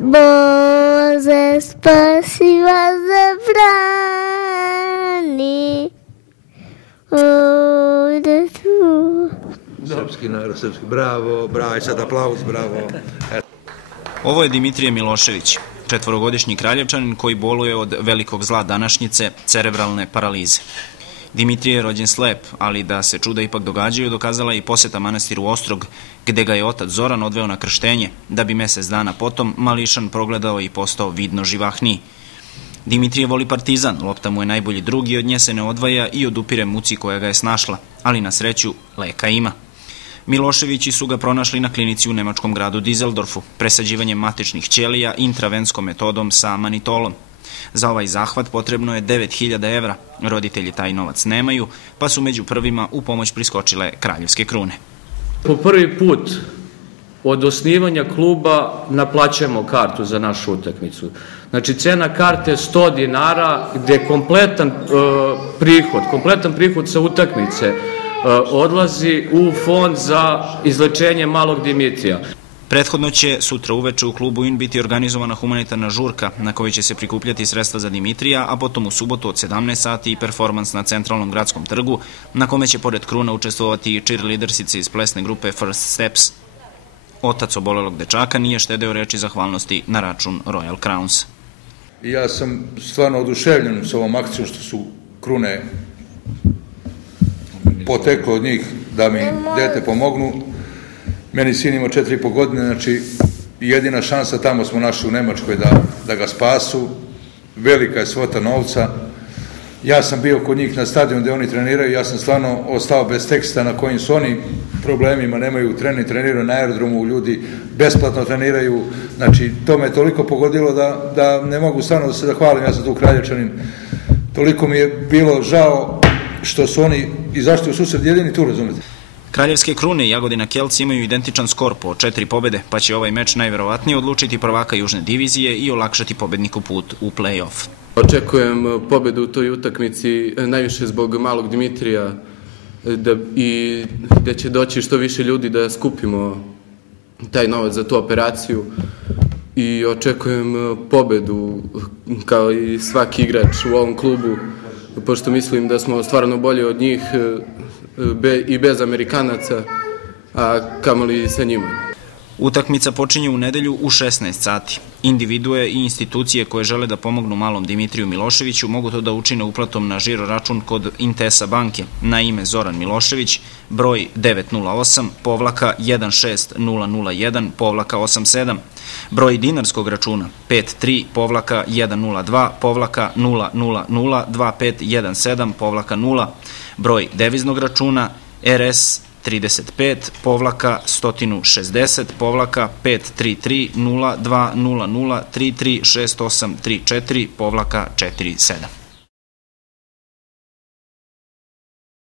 Bože, spasi vas zabrani. Ovdje tu. Srpski narod, srpski. Bravo, bravo, i sad aplauz, bravo. Ovo je Dimitrije Milošević, četvorogodišnji Kraljevčanin koji boluje od velikog zla današnjice, cerebralne paralize. Dimitrije je rođen slep, ali da se čuda ipak događaju dokazala je i poseta manastiru Ostrog, gde ga je otac Zoran odveo na krštenje, da bi mesec dana potom mališan progledao i postao vidno živahniji. Dimitrije voli Partizan, lopta mu je najbolji drug i od nje se ne odvaja i odupire muci koja ga je snašla, ali na sreću leka ima. Miloševići su ga pronašli na klinici u nemačkom gradu Dizeldorfu, presađivanjem matičnih ćelija intravenskom metodom sa manitolom. Za ovaj zahvat potrebno je 9.000 evra. Roditelji taj novac nemaju, pa su među prvima u pomoć priskočile Kraljevske krune. Po prvi put od osnivanja kluba naplaćujemo kartu za našu utakmicu. Znači, cena karte je 100 dinara, gde kompletan prihod sa utakmice odlazi u fond za izlečenje malog Dimitrija. Prethodno će sutra uveče u klubu IN biti organizovana humanitarna žurka na kojoj će se prikupljati sredstva za Dimitrija, a potom u subotu od 17 sati i performans na centralnom gradskom trgu, na kome će pored kruna učestvovati i cheerleadersice iz plesne grupe First Steps. Otac obolelog dečaka nije štedeo reči zahvalnosti na račun Royal Crowns. Ja sam stvarno oduševljen s ovom akcijom što su krune poteklo od njih da mi dete pomognu. Meni sin ima 4,5 godine, znači jedina šansa tamo smo našli u Nemačkoj da ga spasu. Velika je svota novca. Ja sam bio kod njih na stadionu gde oni treniraju, ja sam stvarno ostao bez teksta na kojim su oni problemima, nemaju treniraju na aerodromu, ljudi besplatno treniraju, znači to me toliko pogodilo da ne mogu stvarno da se zahvalim, ja sam tu Kraljevčanin, toliko mi je bilo žao što su oni izašli u susret, jedini tu, razumete. Kraljevske krune i Jagodina Kelci imaju identičan skor po 4 pobede, pa će ovaj meč najverovatnije odlučiti prvaka Južne divizije i olakšati pobedniku put u play-off. Očekujem pobedu u toj utakmici najviše zbog malog Dimitrija i da će doći što više ljudi da skupimo taj novac za tu operaciju i očekujem pobedu kao i svaki igrač u ovom klubu, pošto mislim da smo stvarno bolji od njih i bez Amerikanaca, a kamoli sa njima. Utakmica počinje u nedelju u 16 sati. Individue i institucije koje žele da pomognu malom Dimitriju Miloševiću mogu to da učine uplatom na žiro račun kod Intesa banke na ime Zoran Milošević, broj 908-16001-87, broj dinarskog računa 53-102-000-2517-0, broj deviznog računa RS 35-160-533-0200-336834-47.